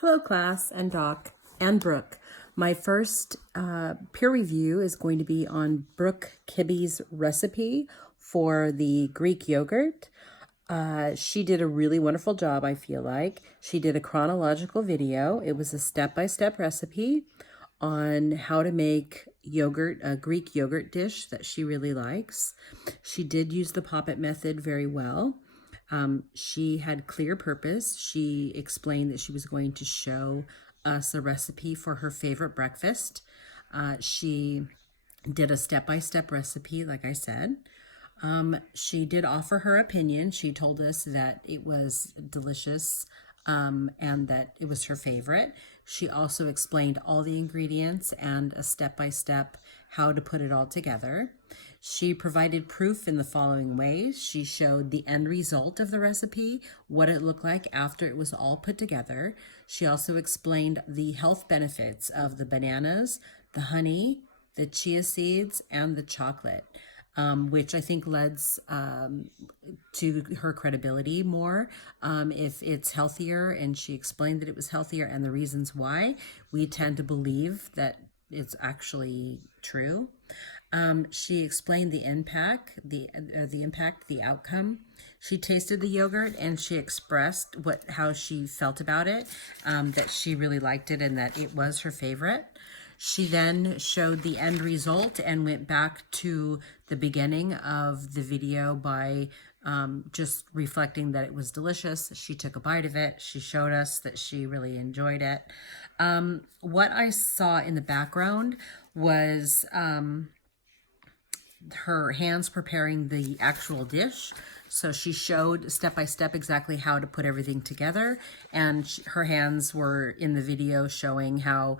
Hello, class and Doc and Brooke. My first peer review is going to be on Brook Kibby's recipe for the Greek yogurt. She did a really wonderful job, I feel like. She did a chronological video. It was a step-by-step recipe on how to make yogurt, a Greek yogurt dish that she really likes. She did use the Poppet method very well. She had clear purpose. She explained that she was going to show us a recipe for her favorite breakfast. She did a step-by-step recipe, like I said. She did offer her opinion. She told us that it was delicious and that it was her favorite. She also explained all the ingredients and a step-by-step how to put it all together. She provided proof in the following ways. She showed the end result of the recipe, what it looked like after it was all put together. She also explained the health benefits of the bananas, the honey, the chia seeds, and the chocolate. Which I think lends to her credibility more if it's healthier, and she explained that it was healthier and the reasons why. We tend to believe that it's actually true. She explained the impact, the outcome. She tasted the yogurt and she expressed how she felt about it, that she really liked it and that it was her favorite. She then showed the end result and went back to the beginning of the video by just reflecting that it was delicious. She took a bite of it. She showed us that she really enjoyed it. What I saw in the background was her hands preparing the actual dish. So she showed step by step exactly how to put everything together, and her hands were in the video showing how,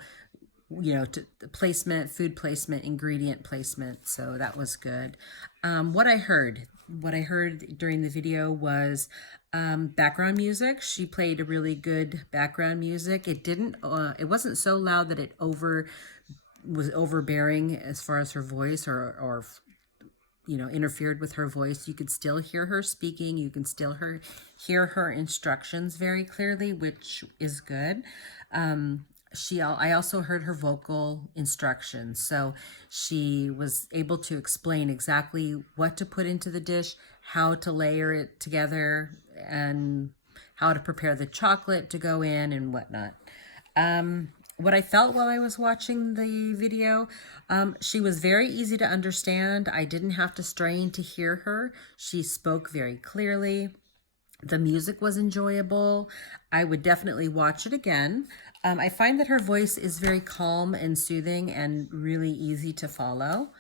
the placement, food placement, ingredient placement. So that was good. What I heard during the video was background music. She played a really good background music. It wasn't so loud that it was overbearing as far as her voice or interfered with her voice. You could still hear her speaking. You can still hear her instructions very clearly, which is good. I also heard her vocal instructions. So she was able to explain exactly what to put into the dish, how to layer it together, and how to prepare the chocolate to go in and whatnot. What I felt while I was watching the video, she was very easy to understand. I didn't have to strain to hear her. She spoke very clearly. The music was enjoyable. I would definitely watch it again. I find that her voice is very calm and soothing and really easy to follow.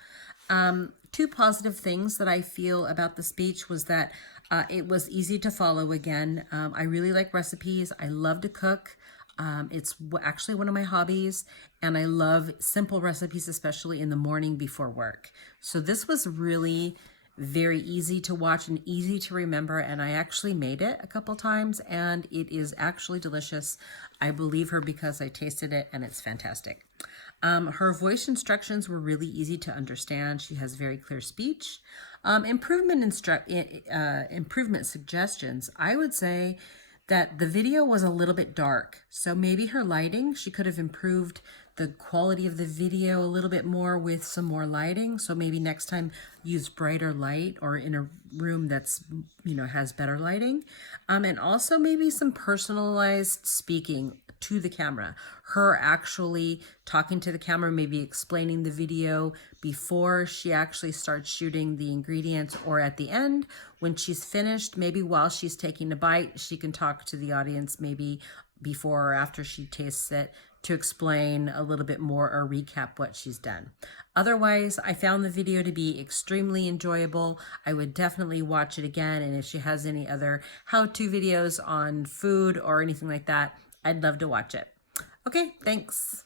Two positive things that I feel about the speech was that it was easy to follow again. I really like recipes. I love to cook. It's actually one of my hobbies, and I love simple recipes, especially in the morning before work. So this was really very easy to watch and easy to remember, and I actually made it a couple times, and it is actually delicious. I believe her because I tasted it, and it's fantastic. Her voice instructions were really easy to understand. She has very clear speech. Improvement suggestions. I would say that the video was a little bit dark. So maybe her lighting, she could have improved the quality of the video a little bit more with some more lighting. So maybe next time use brighter light or in a room that's, has better lighting. And also maybe some personalized speaking to the camera. Her actually talking to the camera, maybe explaining the video before she actually starts shooting the ingredients, or at the end when she's finished, maybe while she's taking a bite, she can talk to the audience maybe before or after she tastes it to explain a little bit more or recap what she's done. Otherwise, I found the video to be extremely enjoyable. I would definitely watch it again, and if she has any other how-to videos on food or anything like that, I'd love to watch it. Okay, thanks.